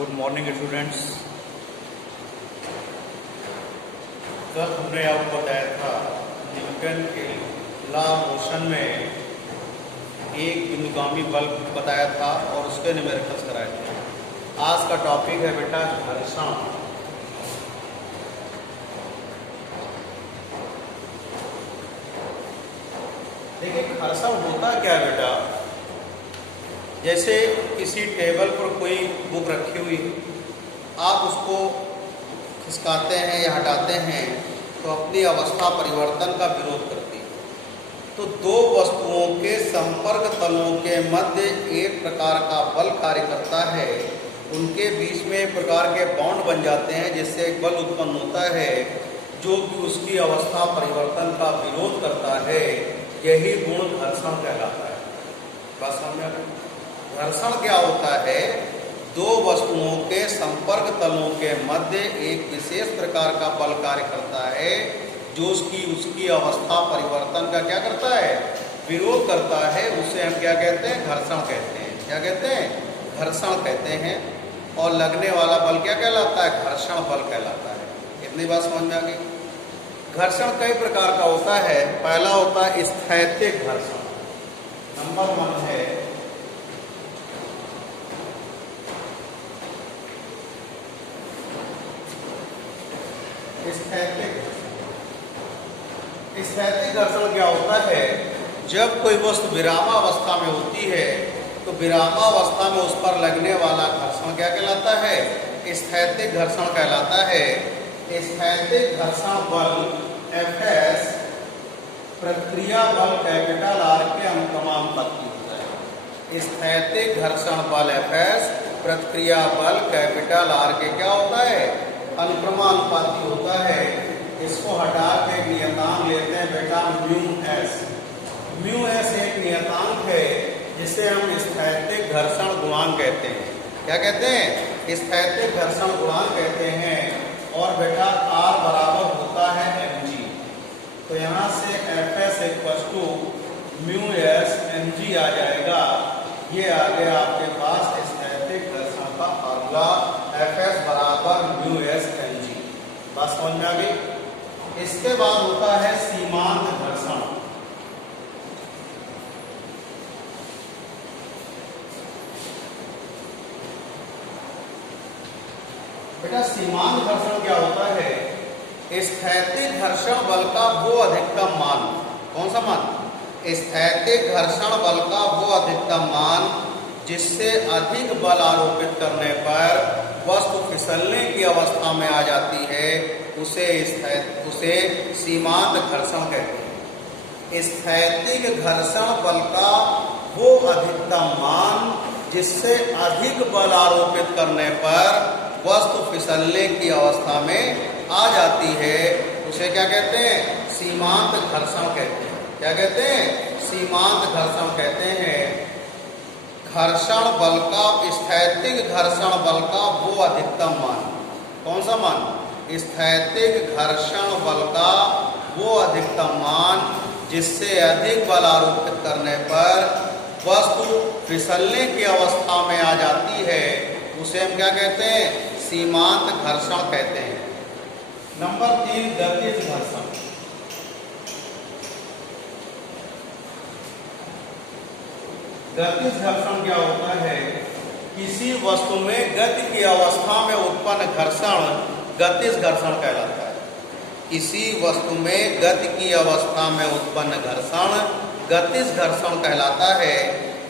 Good morning students. कल हमने आपको बताया था न्यूटन के लॉ ऑफ मोशन में एक बिंदुगामी बल बताया था और उसके न्यूमेरिकल्स कराए थे। आज का टॉपिक है बेटा घर्षण। देखिए घर्षण होता क्या है बेटा, जैसे किसी टेबल पर कोई बुक रखी हुई है, आप उसको खिसकाते हैं या हटाते हैं तो अपनी अवस्था परिवर्तन का विरोध करती है। तो दो वस्तुओं के संपर्क तलों के मध्य एक प्रकार का बल कार्य करता है, उनके बीच में एक प्रकार के बॉन्ड बन जाते हैं जिससे एक बल उत्पन्न होता है जो कि उसकी अवस्था परिवर्तन का विरोध करता है। यही गुण घर्षण कहलाता है। बात समझ में आ गई? घर्षण क्या होता है? दो वस्तुओं के संपर्क तलों के मध्य एक विशेष प्रकार का बल कार्य करता है जो उसकी अवस्था परिवर्तन का क्या करता है? विरोध करता है। उसे हम क्या कहते हैं? घर्षण कहते हैं। क्या कहते हैं? घर्षण कहते हैं। और लगने वाला बल क्या कहलाता है? घर्षण बल कहलाता है। इतनी बात समझ में आ गई? घर्षण कई प्रकार का होता है। पहला होता है स्थैतिक घर्षण। नंबर 1 है स्थैतिक घर्षण। क्या होता है? जब कोई वस्तु विरामावस्था में होती है तो विरामावस्था में उस पर लगने वाला घर्षण क्या कहलाता है? स्थैतिक घर्षण कहलाता है। स्थैतिक घर्षण बल Fs प्रक्रिया बल कैपिटल R के अनुक्रमानुपाती होता है। स्थैतिक घर्षण बल Fs प्रक्रिया बल कैपिटल R के क्या होता है? अनुक्रमानुपाती होता है। इसको हटा के एक नियतांक लेते हैं बेटा μs। μs एक नियतांक है जिसे हम स्थैतिक घर्षण गुणांक कहते हैं। क्या कहते हैं? स्थैतिक घर्षण गुणांक कहते हैं। और बेटा R बराबर होता है mg। तो यहाँ से Fs μs mg आ जाएगा। ये आ गया आपके पास स्थैतिक घर्षण का फॉर्मूला Fs बराबर μs mg। बात समझ में आ गई? इसके बाद होता है सीमांत घर्षण। बेटा सीमांत घर्षण क्या होता है? स्थैतिक घर्षण बल का वो अधिकतम मान। कौन सा मान? स्थैतिक घर्षण बल का वो अधिकतम मान जिससे अधिक बल आरोपित करने पर वस्तु फिसलने की अवस्था में आ जाती है, उसे सीमांत घर्षण कहते हैं। स्थैतिक घर्षण बल का वो अधिकतम मान जिससे अधिक बल आरोपित करने पर वस्तु फिसलने की अवस्था में आ जाती है, उसे क्या कहते हैं? सीमांत घर्षण कहते हैं। क्या कहते हैं? सीमांत घर्षण कहते हैं। घर्षण बल का, स्थैतिक घर्षण बल का वो अधिकतम मान। कौन सा मान? स्थैतिक घर्षण बल का वो अधिकतम मान जिससे अधिक बल आरोपित करने पर वस्तु फिसलने की अवस्था में आ जाती है, उसे हम क्या कहते हैं? सीमांत घर्षण कहते हैं। नंबर 3 गतिज घर्षण। गतिज घर्षण क्या होता है? किसी वस्तु में गति की अवस्था में उत्पन्न घर्षण गतिज घर्षण कहलाता है। किसी वस्तु में गति की अवस्था में उत्पन्न घर्षण गतिज घर्षण कहलाता है।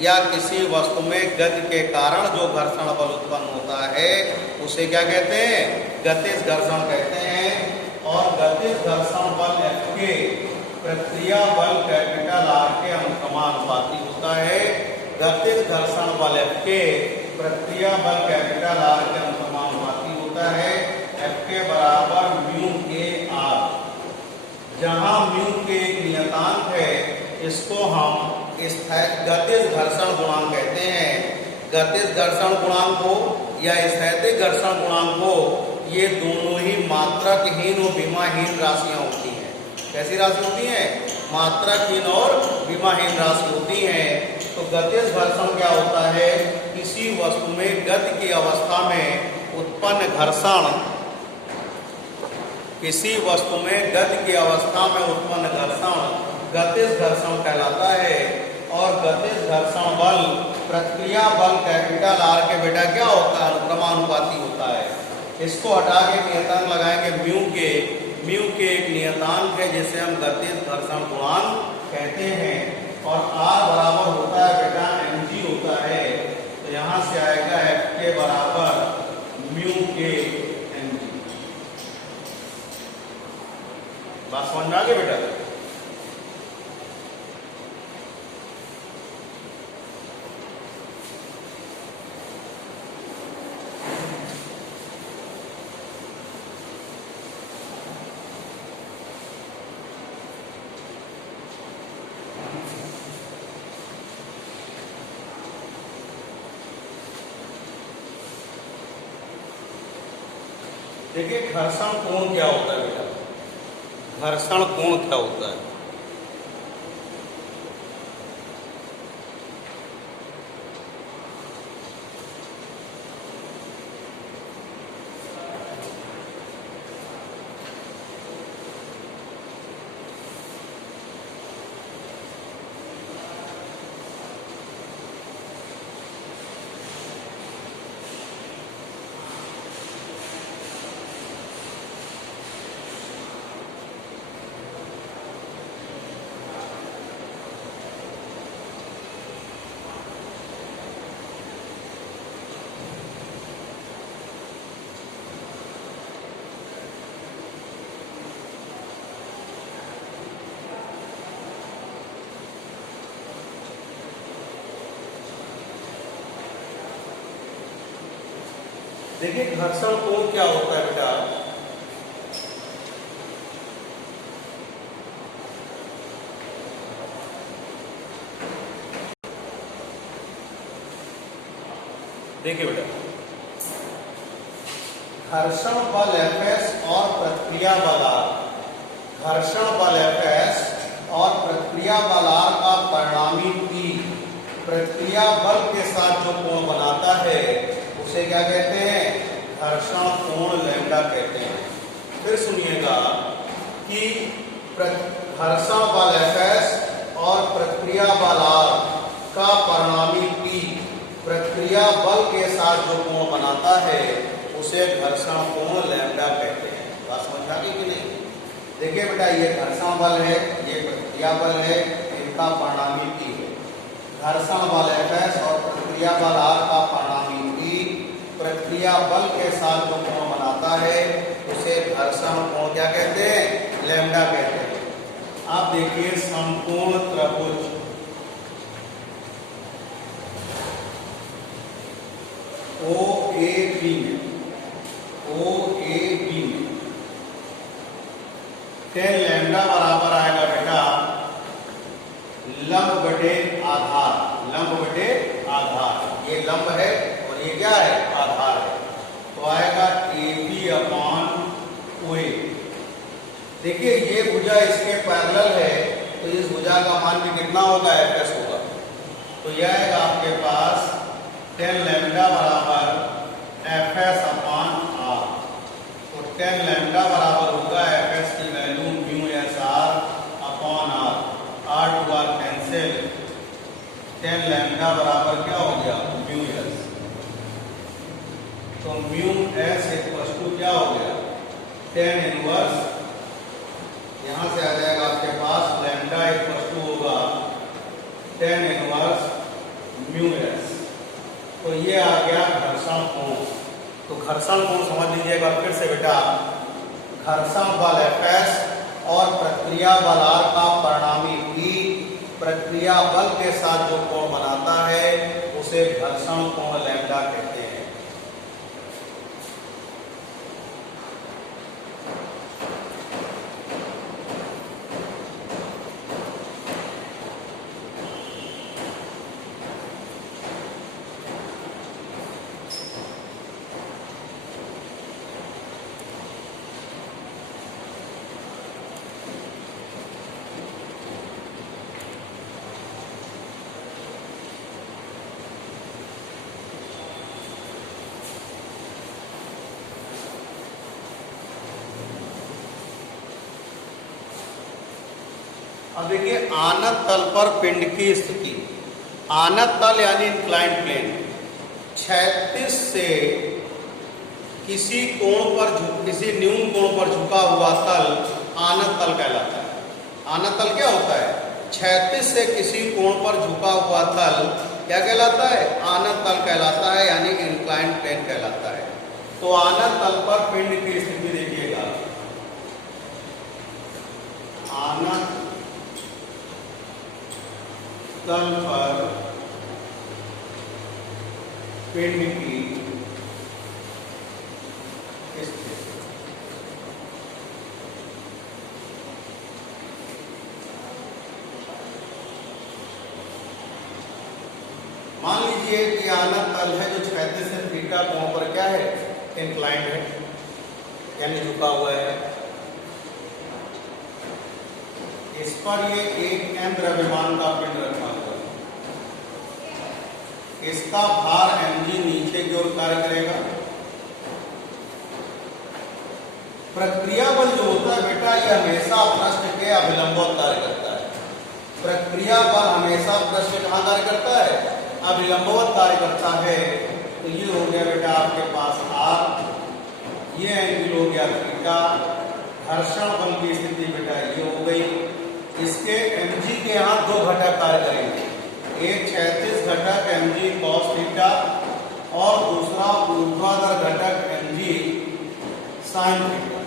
या किसी वस्तु में गति के कारण जो घर्षण बल उत्पन्न होता है उसे क्या कहते हैं? गतिज घर्षण कहते हैं। और गतिज घर्षण बल F के प्रक्रिया बल कैपिटल R के अनुक्रमानुपाती होता है। गतिज घर्षण बल F के प्रक्रिया बल कैपिटल R के अनुक्रमानुपाती होता है। F के बराबर μAR। जहाँ म्यू के एक नियतांक है, इसको हम गतिज घर्षण गुणांक कहते हैं। गतिज घर्षण गुणांक हो या स्थैतिक घर्षण गुणांक हो, ये दोनों ही मात्रकहीन और विमाहीन राशियां होती हैं। कैसी राशि होती हैं? मात्रकहीन और विमाहीन राशि होती हैं। तो गतिज घर्षण क्या होता है? किसी वस्तु में गति की अवस्था में उत्पन्न घर्षण, किसी वस्तु में गति की अवस्था में उत्पन्न घर्षण गतिज घर्षण कहलाता है। और गतिज घर्षण बल प्रतिक्रिया बल कैपिटल आर के बेटा क्या होता है? अनुक्रमानुपाती होता है। इसको हटा के नियतांक लगाएंगे म्यू के। म्यू के एक नियतांक है जिसे हम गतिज घर्षण गुणांक कहते हैं। और आर बराबर होता है बेटा mg होता है। तो यहाँ से आएगा एफ के बराबर म्यू के mg। बात समझ में आ गई बेटा? देखिए घर्षण कोण क्या होता है बेटा? घर्षण कोण क्या होता है? देखिए घर्षण कोण क्या होता है बेटा? देखिए बेटा घर्षण बल Fs और प्रतिक्रिया बल R, घर्षण बल Fs और प्रतिक्रिया बल R का परिणामी P प्रतिक्रिया बल के साथ जो कोण बनाता है उसे क्या कहते हैं? घर्षण कोण लैम्डा कहते हैं। फिर सुनिएगा कि घर्षण बल Fs और प्रतिक्रिया बल R का परिणामी P प्रतिक्रिया बल के साथ जो कोण बनाता है उसे घर्षण कोण लैम्डा कहते हैं। बात समझ आ गई कि नहीं? देखिए बेटा ये घर्षण बल है, ये प्रतिक्रिया बल है, इनका परिणामी P है। घर्षण बल Fs और प्रतिक्रिया बल R का परिणामी P प्रतिक्रिया बल के साथ जो कोण बनाता है उसे घर्षण कोण क्या कहते हैं? लैम्डा कहते हैं। आप देखिए समकोण त्रिभुज OAB में tan लैम्डा बराबर आएगा बेटा लंब बटे आधार। लंब बटे आधार, ये लंब है और ये क्या है? आधार है। तो आएगा AB अपॉन OA। देखिए ये भुजा इसके पैरेलल है तो इस भुजा का मान भी कितना होगा? Fs होगा। तो यह आएगा आपके पास tan लैम्डा बराबर Fs अपॉन R। तो tan लैम्डा बराबर होगा Fs की value mu s R upon R। R to R cancel, tan lambda बराबर क्या हो गया? Mu s. तो म्यू एस इक्वल टू क्या हो गया? tan इनवर्स, यहां से आ जाएगा आपके पास लैम्डा इक्वल टू होगा tan इनवर्स म्यू एस। तो ये आ गया घर्षण कोण। तो घर्षण कोण समझ लीजिएगा फिर से बेटा, घर्षण बल Fs और प्रतिक्रिया बल R का परिणामी P प्रक्रिया बल के साथ जो कोण बनाता है उसे घर्षण कोण लैम्डा कहते हैं। अब देखिए आनत तल पर पिंड की स्थिति, आनत तल यानी इंक्लाइंड प्लेन, क्षैतिज से किसी कोण पर किसी न्यून कोण पर झुका हुआ तल आनत तल कहलाता है। आनत तल क्या होता है? क्षैतिज से किसी कोण पर झुका हुआ तल क्या कहलाता है? आनत तल कहलाता है, यानी इंक्लाइंड प्लेन कहलाता है। तो आनत तल पर पिंड की स्थिति देखिएगा, आनत तल पर पिंड की स्थिति। मान लीजिए कि आनत तल है जो क्षैतिज से थीटा कोण पर क्या है? इंक्लाइंड है, यानी झुका हुआ है। इस पर ये एक m द्रव्यमान का पिंड रखा हुआ है, इसका भार mg नीचे की ओर कार्य करेगा। प्रक्रिया बल जो होता है बेटा, ये हमेशा पृष्ठ के अभिलंबवत कार्य करता है। प्रक्रिया बल हमेशा पृष्ठ के कहाँ कार्य करता है? अभिलंबवत कार्य करता है। तो ये हो गया बेटा आपके पास r, ये एंगल हो गया थीटा। घर्षण बल की स्थिति बेटा ये हो गई। इसके mg के यहाँ दो घटक कार्य करेंगे, एक क्षैतिज घटक mg cos थीटा और दूसरा ऊर्ध्वाधर घटक mg sin थीटा।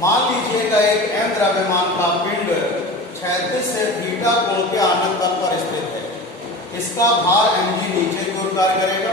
मान लीजिएगा एक m द्रव्यमान का पिंड क्षैतिज से थीटा कोण के आनत तल पर स्थित है, इसका भार mg नीचे की ओर कार्य करेगा।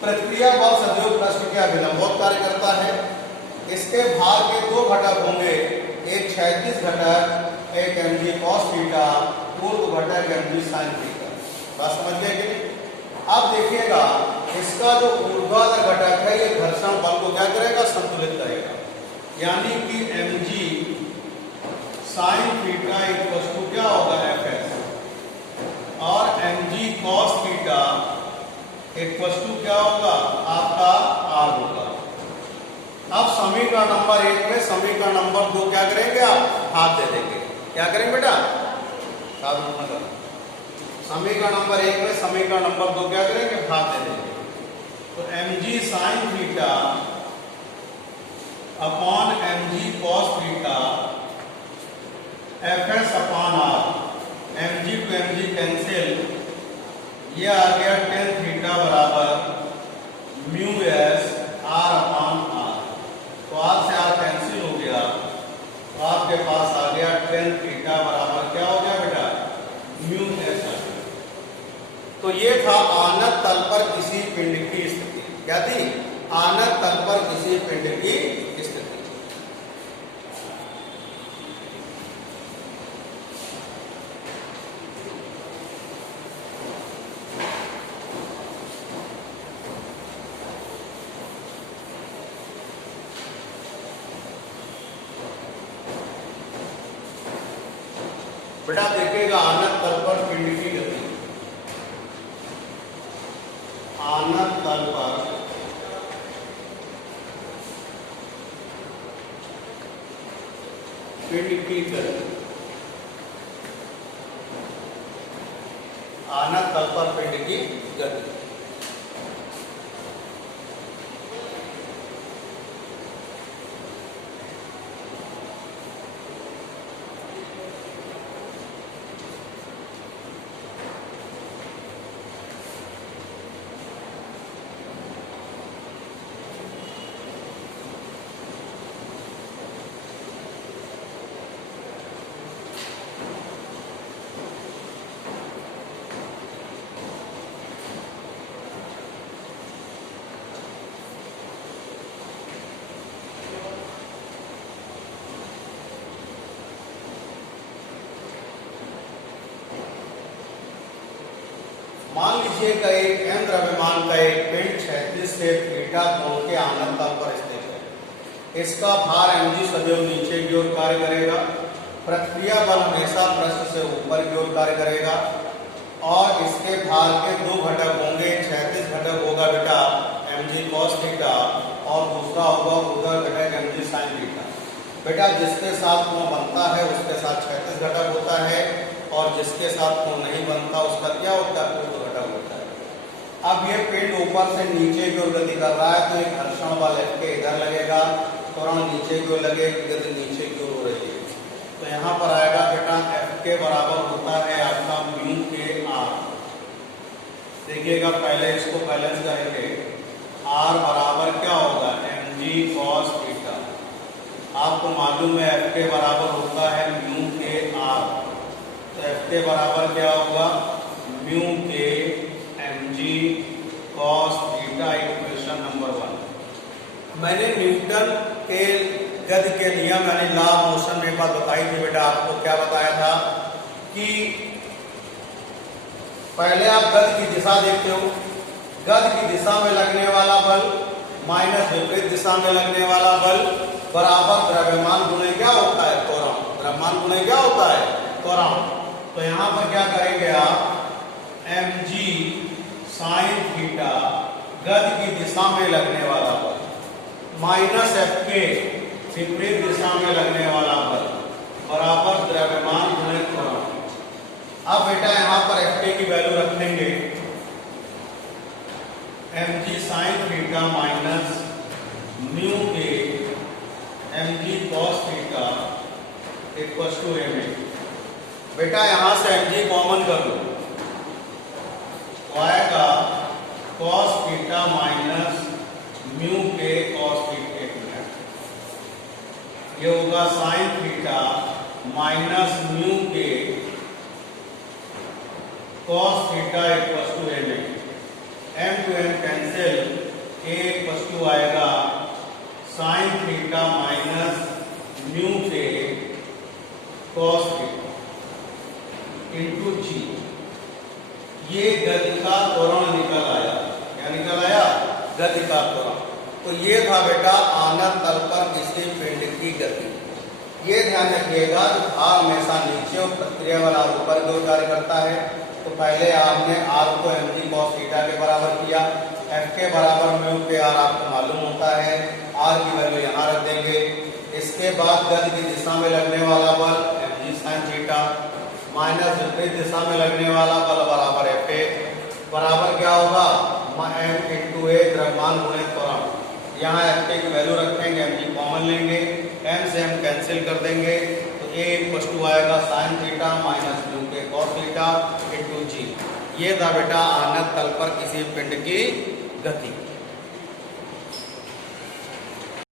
प्रक्रिया बल सदैव पृष्ठ के अभिलंबवत कार्य करता है। इसके भार के दो घटक होंगे, एक क्षैतिज घटक एक mg cos थीटा, ऊर्ध्व घटक mg sin थीटा। बात समझ गए कि नहीं? अब देखिएगा इसका जो ऊर्ध्वाधर घटक है ये घर्षण बल को क्या करेगा? संतुलित करेगा, यानी कि mg sin theta equal to क्या होगा? Fs, और mg cos theta equal to क्या होगा? आपका r होगा। अब समीकरण नंबर 1 में समीकरण नंबर 2 क्या करेंगे? आप हाथ दे देंगे। क्या करेंगे बेटा? समीकरण नंबर 1 में समीकरण नंबर 2 क्या करेंगे? हाथ दे देंगे। तो mg sin theta upon mg cos theta fs upon r, mg to mg cancel, ये आ गया tan थीटा बराबर mu s r upon r। तो r से r कैंसिल हो गया, तो आपके पास आ गया tan थीटा बराबर क्या हो गया बेटा? Mu s। तो ये था आनत तल पर किसी पिंड की स्थिति। क्या थी? आनत तल पर किसी पिंड की स्थिति। बेटा देखिएगा आनत तल पर पिंड की गति, आनत तल पर पिंड की गति, आनत तल पर पिंड की गति। मान लीजिएगा एक m द्रव्यमान का एक पिंड क्षैतिज से थीटा कोण के आनत तल पर स्थित है, इसका भार mg सदैव नीचे की ओर कार्य करेगा। प्रक्रिया बल हमेशा पृष्ठ से ऊपर की ओर कार्य करेगा और इसके भार के दो घटक होंगे, क्षैतिज घटक होगा बेटा mg cos थीटा और दूसरा होगा ऊर्ध्वाधर घटक mg sin थीटा। बेटा जिसके साथ कोण बनता है उसके साथ क्षैतिज घटक होता है और जिसके साथ कोण नहीं बनता उसका क्या होता है, ऊर्ध्व घटक होता है। अब ये पिंड ऊपर से नीचे की ओर गति कर रहा है तो एक घर्षण बल F के इधर लगेगा, त्वरण नीचे की ओर लगेगी, गति नीचे की ओर हो रही है। तो यहाँ पर आएगा बेटा F के बराबर होता है आपका म्यू के आर। देखिएगा पहले इसको बैलेंस करेंगे। R बराबर क्या होगा, mg cos थीटा। आपको मालूम है F के बराबर होता है म्यू के आर, तो F के बराबर क्या होगा, mu k mg cos theta, equation number 1। मैंने न्यूटन के गति के नियम यानी लॉ ऑफ मोशन में एक बात बताई थी बेटा, आपको क्या बताया था कि पहले आप गति की दिशा देखते हो, गति की दिशा में लगने वाला बल माइनस विपरीत दिशा में लगने वाला बल बराबर द्रव्यमान गुणे क्या होता है, त्वरण। द्रव्यमान गुणे क्या होता है, त्वरण। तो यहां पर क्या करेंगे आप, mg sin थीटा गति की दिशा में लगने वाला बल माइनस f के विपरीत दिशा में लगने वाला बल बराबर द्रव्यमान गुणे त्वरण। अब बेटा यहां पर F की वैल्यू रखेंगे, mg sin theta minus mu k mg cos theta equal to ma। बेटा यहां से mg कॉमन कर लो, तो आएगा cos theta minus mu k cos theta, ये होगा sin theta minus mu k cos theta equal to ma। m to m cancel, a equal to आएगा sin theta minus mu k cos theta into g। ये गति का त्वरण निकल आया, क्या निकल आया, गति का त्वरण। तो ये था बेटा आनत तल पर किसी पिंड की गति। ये ध्यान रखिएगा कि भार हमेशा नीचे और प्रक्रिया वाला ऊपर की ओर कार्य करता है। तो पहले आपने r को mg cos थीटा के बराबर किया, F के बराबर म्यू के r आपको मालूम होता है, r की वैल्यू यहाँ रख देंगे। इसके बाद गति की दिशा में लगने वाला बल mg sin थीटा माइनस विपरीत दिशा में लगने वाला बल बराबर F बराबर क्या होगा, m इंटू a द्रव्यमान गुणे त्वरण। यहाँ F की वैल्यू रखेंगे, mg कॉमन लेंगे, m से m कैंसिल कर देंगे, तो a इक्वल टू आएगा sin theta minus mu k cos theta into g। ये था बेटा आनत तल पर किसी पिंड की गति।